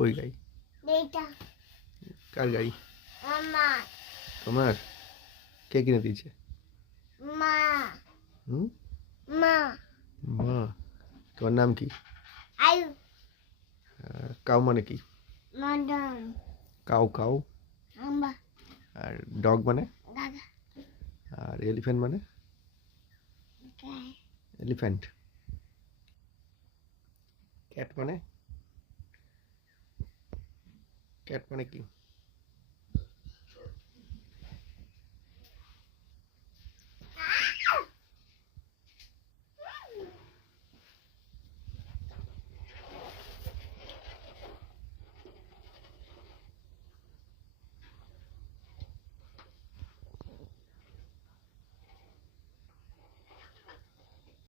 কই গাই? এইটা কার গাই? আমার তোমার? কে কিনে দিয়েছে? মা হুম? মা মা। তোমার নাম কি? আয়ু কাউ মানে কি? Madan cow cow. আম্বা আর ডগ মানে? দাদা আর এলিফ্যান্ট মানে? এলিফ্যান্ট। ক্যাট মানে? ক্যাট মানে কি?